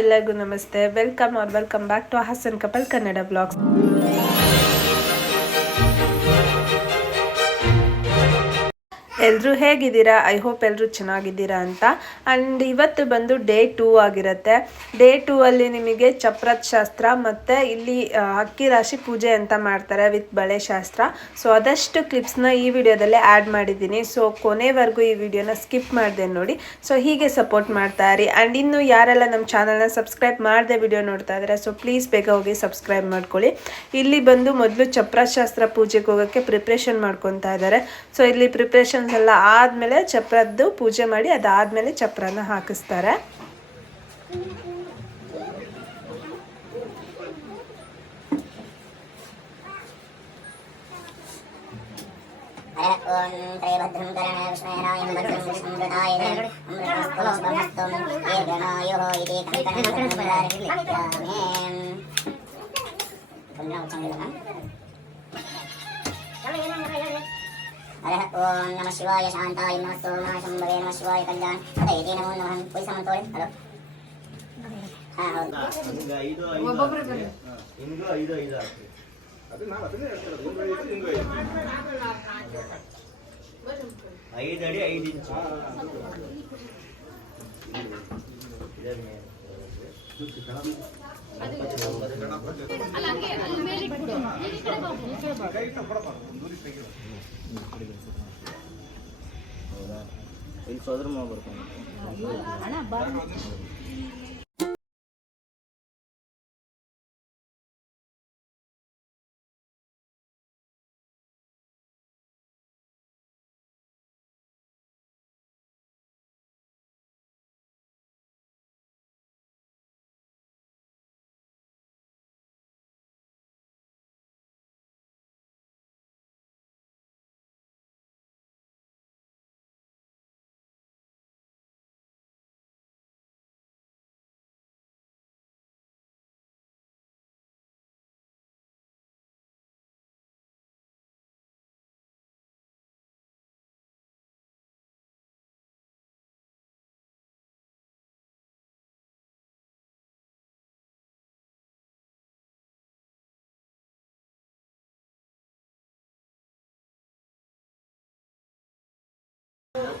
ಎಲ್ಲರಿಗೂ ನಮಸ್ತೆ, welcome back to Hassan couple Kannada blogs. ಎಲ್ಲರೂ ಹೇಗಿದ್ದೀರಾ? ಐ ಹೋಪ್ ಎಲ್ಲರೂ ಚೆನ್ನಾಗಿದ್ದೀರಾ ಅಂತ. ಆ್ಯಂಡ್ ಇವತ್ತು ಬಂದು ಡೇ 2 ಆಗಿರುತ್ತೆ. ಡೇ 2 ಅಲ್ಲಿ ನಿಮಗೆ ಚಪ್ರದ ಶಾಸ್ತ್ರ ಮತ್ತು ಇಲ್ಲಿ ಅಕ್ಕಿ ರಾಶಿ ಪೂಜೆ ಅಂತ ಮಾಡ್ತಾರೆ ವಿತ್ ಬಳೆ ಶಾಸ್ತ್ರ. ಸೊ ಅದಷ್ಟು ಕ್ಲಿಪ್ಸ್ನ ಈ ವಿಡಿಯೋದಲ್ಲೇ ಆ್ಯಡ್ ಮಾಡಿದ್ದೀನಿ. ಸೊ ಕೊನೆವರೆಗೂ ಈ ವಿಡಿಯೋನ ಸ್ಕಿಪ್ ಮಾಡಿದೆ ನೋಡಿ. ಸೊ ಹೀಗೆ ಸಪೋರ್ಟ್ ಮಾಡ್ತಾ ಇರಿ. ಆ್ಯಂಡ್ ಇನ್ನು ಯಾರೆಲ್ಲ ನಮ್ಮ ಚಾನಲ್ನ ಸಬ್ಸ್ಕ್ರೈಬ್ ಮಾಡದೆ ವಿಡಿಯೋ ನೋಡ್ತಾ ಇದ್ದಾರೆ, ಸೊ ಪ್ಲೀಸ್ ಬೇಗ ಹೋಗಿ ಸಬ್ಸ್ಕ್ರೈಬ್ ಮಾಡ್ಕೊಳ್ಳಿ. ಇಲ್ಲಿ ಬಂದು ಮೊದಲು ಚಪ್ರದ ಶಾಸ್ತ್ರ ಪೂಜೆಗೆ ಹೋಗೋಕ್ಕೆ ಪ್ರಿಪ್ರೇಷನ್ ಮಾಡ್ಕೊತಾ ಇದ್ದಾರೆ. ಸೊ ಇಲ್ಲಿ ಪ್ರಿಪ್ರೇಷನ್ ಎಲ್ಲ ಆದ್ಮೇಲೆ ಚಪ್ರದ್ದು ಪೂಜೆ ಮಾಡಿ ಅದಾದ್ಮೇಲೆ ಚಪ್ರನ ಹಾಕಿಸ್ತಾರೆ. हरः ओम नमः शिवाय शांताय नमः सोमाय शंभवे नमः शिवाय कल्याण हृदये नमो नमः कोई समतोले हेलो हां ಹೌದು ಇಂಗು 5 ಆಗ್ತದೆ ಅದು ನಾವು ಅದನ್ನೇ ಹೇಳ್ತಿರೋದು. ಇಂಗು 5 ಅಡಿ 5 ಇಂಚು ಅಲ್ಲ ಹಂಗೆ ಅಲ್ಲಿ ಮೇಲೆ ಇಟ್ಬಿಡು. ಈ ಕಡೆ ಬಾ, ಈ ಕಡೆ ಬಾ, ಕೈ ತಪ್ಪಡಪ್ಪ ದೂರಿ ತೆಗಿರು. ಹೌದಾ ಇಲ್ಲಿ ಸೋದರ ಮಾವ ಬರ್ತಾನೆ ಅಣ್ಣ ಬಾ.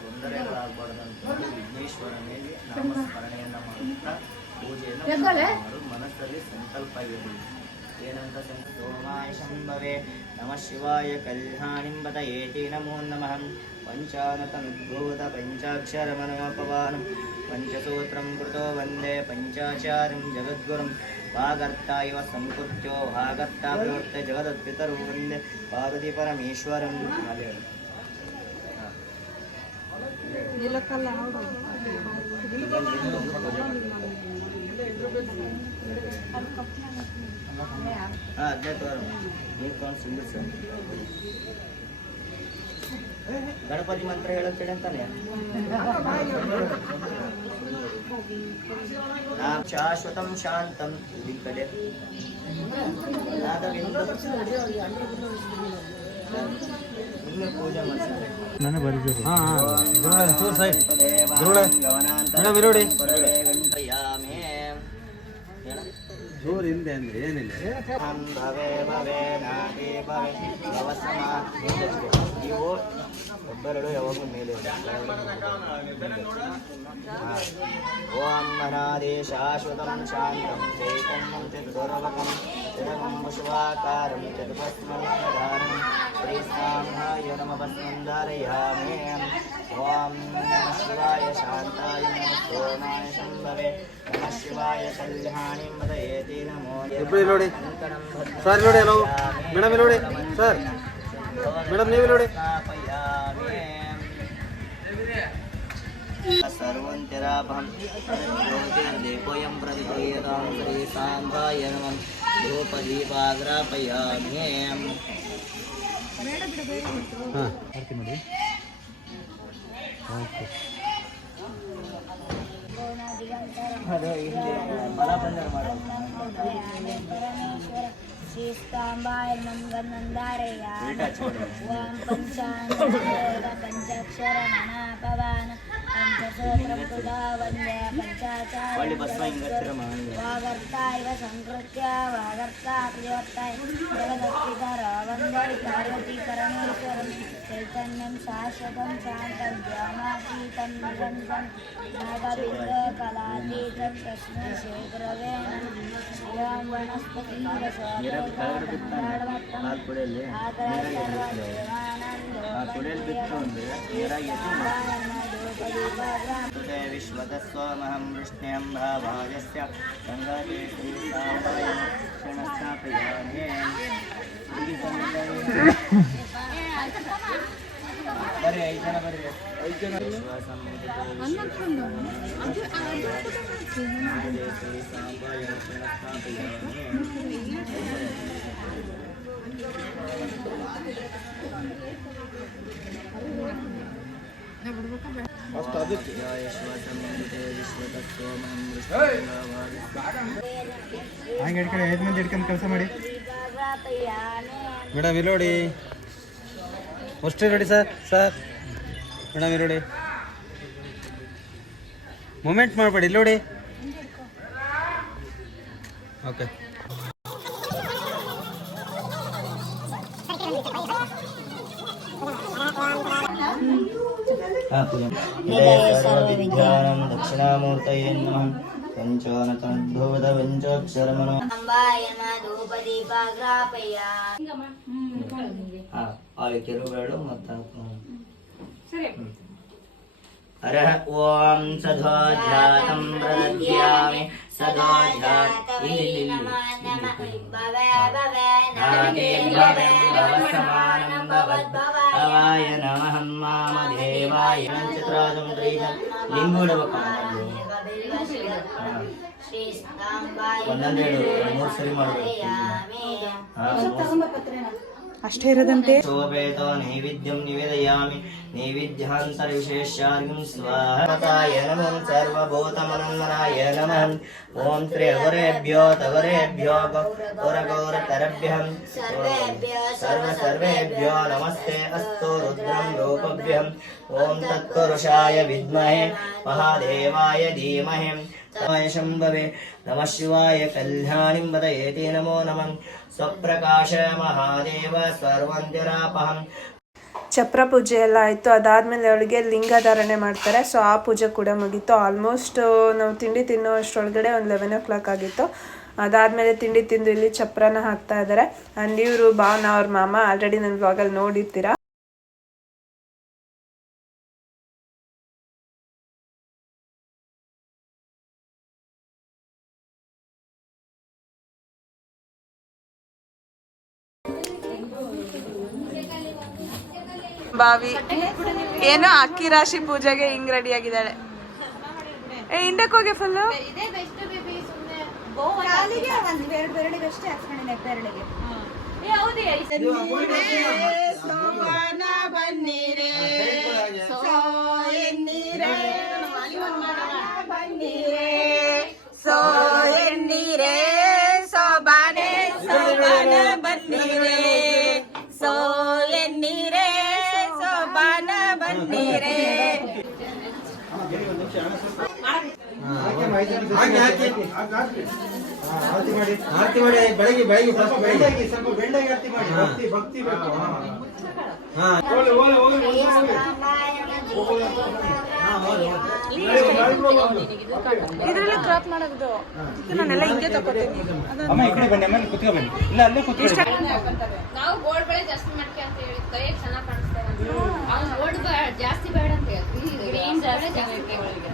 ತೊಂದರೆಗಳಾಗಬಾರ್ದಂತ ವಿಘ್ನೇಶ್ವರನಿಗೆ ನಾಮಸ್ಮರಣೆಯನ್ನು ಮಾಡುತ್ತಾ ಪೂಜೆಯನ್ನು ಮಾಡು. ಮನಸ್ಸಲ್ಲಿ ಸಂಕಲ್ಪ ಇರಲಿ. ಏನಂತ ಸೋಮಾಯ ಶಂಭವೆ ನಮಃ ಶಿವಾಯ ಕಲ್ಯಾಣಿಂ ಬತಯೇತಿ ನಮೋ ನಮಃ. ಪಂಚಾನತನುದ್ಭೂತ ಪಂಚಾಕ್ಷರ ಮನೋಪವಾನಂ ಪಂಚಸೂತ್ರಂ ಕೃತೋ ವಂದೇ ಪಂಚಾಚಾರ್ಯಂ ಜಗದ್ಗುರುಂ. ವಾಗರ್ತ ಇವ ಸಂಕೃತ್ಯೋ ಭಾಗರ್ತ ಪ್ರವೃತ್ತ ಜಗದತ್ಪಿತರು ವಂದೇ ಪಾರ್ವತಿ ಪರಮೇಶ್ವರಂ. ಗಣಪತಿ ಮಂತ್ರ ಹೇಳುತ್ತೇನೆ ಅಂತಾನೆ. ಶಾಶ್ವತಂ ಶಾಂತಂ ಈ ಕಡೆ ಪೂಜೆ ಮಾಡ್ತಾರೆ. ನಾನು ಬರೀಬೇಕು. ಸೈಡ್ ಮೇಡಮ್ ಜೋರ್ ಹಿಂದೆ ಅಂದ್ರೆ ಏನಿಲ್ಲ. ನೀವು ಒಬ್ಬರೆಡು ಯಾವಾಗಲೂ ಮೇಲೆ ಓಂ ಮನಾದಿ ಶಾಶ್ವತಂ ಶಾಂತಂ ಚೈತನ್ಯಂ ಚಿದ್ದುರ್ವಕಂ ಚಿರಮಂ ಪುಷ್ಪಾಕಾರಂ ಚತುರ್ಭಸ್ಮಧಾರಂ ಶ್ರೀಸಾಂಹಾಯ ನಮಃ ಧಾರಯಾಮಿ. ಓಂ ನಮಃ ಶಿವಾಯ ಶಾಂತಾಯ ನಮಃ ಸೋಮಾಯ ಶಂಭವೆ ನಮಃ ಶಿವಾಯ ಕಲ್ಯಾಣಿಂ ಬತಯೇತಿ ನಮೋ ನೋಡಿ ಸರ್. ನೋಡಿ ಹಲೋ ಮೇಡಮ್ ನೋಡಿ ಸರ್. ಮೇಡಮ್ ನೀವು ನೋಡಿ. ಸರ್ವಂತಿರಾಭಂ ಜ್ಯೋತಿರ್ದೀಪೋಯಂ ಪ್ರತಿಪೀಯತಾಂ ಶ್ರೀಸಾಂಗಾಯ ನಮಃ ಧೂಪದೀಪಾಗ್ರಾಪಯಾಮಿ. ಹಾಂ ಬರ್ತೀನಿ ನೋಡಿ. ಅದು ಇಲ್ಲಿ ಮಲಬಂಧನ ಮಾಡೋದು. ಶ್ರೀಸ್ತಾಂಬಾಯ ಮಂಗನಂದಾರಯ್ಯ ಓಂ ಪಂಚಾಕ್ಷರ ಮನಾಪವಾನ ಪಂಚಸೂತ್ರಕೃತ ವಂದೇ ಪಂಚಾಚಾರ್ಯ ವಾಗರ್ತ ಇವ ಸಂಕೃತ್ಯ ವಾಗರ್ತ ಪ್ರಿಯವರ್ತಾಯ ಜಗದಸ್ತಿಧರ ವಂದೇ ಪಾರ್ವತಿ ಪರಮೇಶ್ವರಂ ಚೈತನ್ಯಂ ಶಾಶ್ವತಂ ಶಾಂತಂ ಜ್ಞಾನಾತೀತಂ ನಿರಂತಂ ನಾಗಬಿಂದ ಕಲಾತೀತಂ ತಸ್ಮೈ ಶೇಖರವೇಣ ಶ್ರೀರಾಮ ವನಸ್ಪತಿ ವಿಶ್ವತಸ್ವಮಹಂ ವೃಷ್ಣ್ಯಂ ಭಾವಾಯಸ್ಯ ಗಂಗಾದೇ ಶ್ರೀಸಾಂಬಾಯ ಕ್ಷಣಸ್ಥಾಪಯಾಮಿ ಬರ್ರಿ 5 ಜನ ಬರ್ರಿ 5 ಜನ ಶ್ರೀಸಾಂಬಾಯ ಕ್ಷಣಸ್ಥಾಪಯಾಮಿ ಹಂಗೆ ಹಿಡ್ಕೊಂಡು 5 ಮಂದಿ ಹಿಡ್ಕೊಂಡು ಕೆಲಸ ಮಾಡಿ ಮೇಡಮ್ ಇಲ್ಲಿ ನೋಡಿ ಅಷ್ಟೇ ನೋಡಿ ಸರ್ ಮೇಡಮ್ ಇಲ್ಲಿ ನೋಡಿ ಮೂಮೆಂಟ್ ಮಾಡಬೇಡಿ ಇಲ್ಲಿ ನೋಡಿ ಓಕೆ ಸರ್ವವಿದ್ಯಾನಾಂ ದಕ್ಷಿಣಾಮೂರ್ತಯೇ ನಮಃ ಪಂಚಾನತೋಧ ಪಂಚಾಕ್ಷರಮನೋ ಕೆರುಬೇಡು ಮತ್ತು ಅರಹ ಓಂ ಸದೋಜಾತಂ ಪ್ರದದ್ಯಾಮಿ ಭವಾಯ ನಮಃ ಮಾಮದೇವಾಯ ಚಿತ್ರಾಜಂ ತ್ರೀಜಂ ಲಿಂಗೋಡಬೇಕು ಒಂದೊಂದು 3 ಸರಿ ಮಾಡಬೇಕು ಅಷ್ಟೇ ಇರೋದಂತೆ ಶೋಭೇತ ನೈವೇದ್ಯಂ ನಿವೇದಯಾಮಿ ನೈವೇದ್ಯಾಂತರ ವಿಶೇಷಾರ್ಘ್ಯಂ ಸ್ವಾಹಾಯ ನಮಃ ಸರ್ವಭೂತಮನಂದನಾಯ ನಮಃ ಓಂ ತ್ರಿವರೇಭ್ಯೋ ತವರೇಭ್ಯೋ ಗೌರಗೌರತರಭ್ಯಃ ಸರ್ವೇಭ್ಯೋ ನಮಸ್ತೆ ಅಸ್ತು ರುದ್ರಂ ರೂಪಭ್ಯಃ ಓಂ ತತ್ಪುರುಷಾಯ ವಿದ್ಮಹೇ ಮಹಾದೇವಾಯ ಧೀಮಹಿ ಶಂಭವೆ ನಮಃ ಶಿವಾಯ ಕಲ್ಯಾಣಿಂ ವದಯೇತಿ ನಮೋ ನಮಃ ಸ್ವಪ್ರಕಾಶ ಮಹಾದೇವ ಸರ್ವಂತಿರಾಪಹಂ. ಚಪ್ರ ಪೂಜೆ ಎಲ್ಲ ಆಯಿತು. ಅದಾದಮೇಲೆ ಅವಳಿಗೆ ಲಿಂಗಧಾರಣೆ ಮಾಡ್ತಾರೆ. ಸೊ ಆ ಪೂಜೆ ಕೂಡ ಮುಗೀತು. ಆಲ್ಮೋಸ್ಟ್ ನಾವು ತಿಂಡಿ ತಿನ್ನೋ ಅಷ್ಟರೊಳಗಡೆ ಒಂದು 11 o'clock ಆಗಿತ್ತು. ಅದಾದಮೇಲೆ ತಿಂಡಿ ತಿಂದು ಇಲ್ಲಿ ಚಪ್ರನ ಹಾಕ್ತಾ ಇದ್ದಾರೆ. ಆ್ಯಂಡ್ ಇವರು ಭಾವನ ಅವ್ರ ಮಾಮ ಆಲ್ರೆಡಿ ನನ್ನ ಬ್ಲಾಗಲ್ಲಿ ನೋಡಿರ್ತೀರ. ಬಾವಿ ಏನೋ ಅಕ್ಕಿ ರಾಶಿ ಪೂಜೆಗೆ ಹಿಂಗ್ ರೆಡಿ ಆಗಿದ್ದಾಳೆ. ಹಿಂದಕ್ಕೆ ಹೋಗಿ ಫುಲ್ಲು ಆರತಿ ಮಾಡಿ ಬೆಳಗ್ಗೆ ಸ್ವಲ್ಪ ಬೆಳ್ಳಗೆ ಆರತಿ ಮಾಡಿ ಭಕ್ತಿ ಬೇಕು. ಇದ್ರಲ್ಲಿ ಕ್ರಾಪ್ ಮಾಡೋದು ನಾನೆಲ್ಲ ಹಿಂಗೆ ತಗೋತೀನಿ. ಅಮ್ಮ ಈ ಕಡೆ ಬನ್ನಿ, ಅಮ್ಮ ಕುತ್ಕೊ ಬನ್ನಿ. ಇಲ್ಲ ಅಲ್ಲೇ ಕುತ್ಕೊಳ್ಳಿ. ನಾವು ಗೋಲ್ಡ್ ಬೆಳೆ ಜಾಸ್ತಿ ಮಾಡ್ತೀವಿ ಅಂತ ಹೇಳಿ ಕೈ ಚೆನ್ನಾಗಿ ಕಾಣಿಸ್ತೇವೆ. ಅವ್ನು ಗೋಲ್ಡ್ ಜಾಸ್ತಿ ಬೇಡ ಅಂತ ಹೇಳ್ತೀವಿ. ಗ್ರೀನ್ ಜಾಸ್ತಿ ಜಾಸ್ತಿ ಒಳಗೆ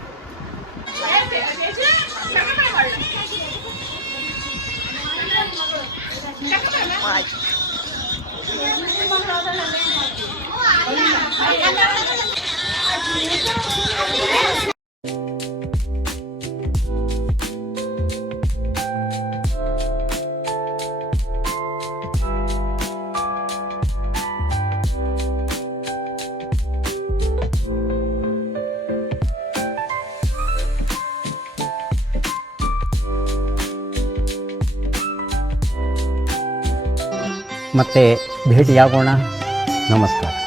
ಮತ್ತೆ ಭೇಟಿಯಾಗೋಣ. ನಮಸ್ಕಾರ.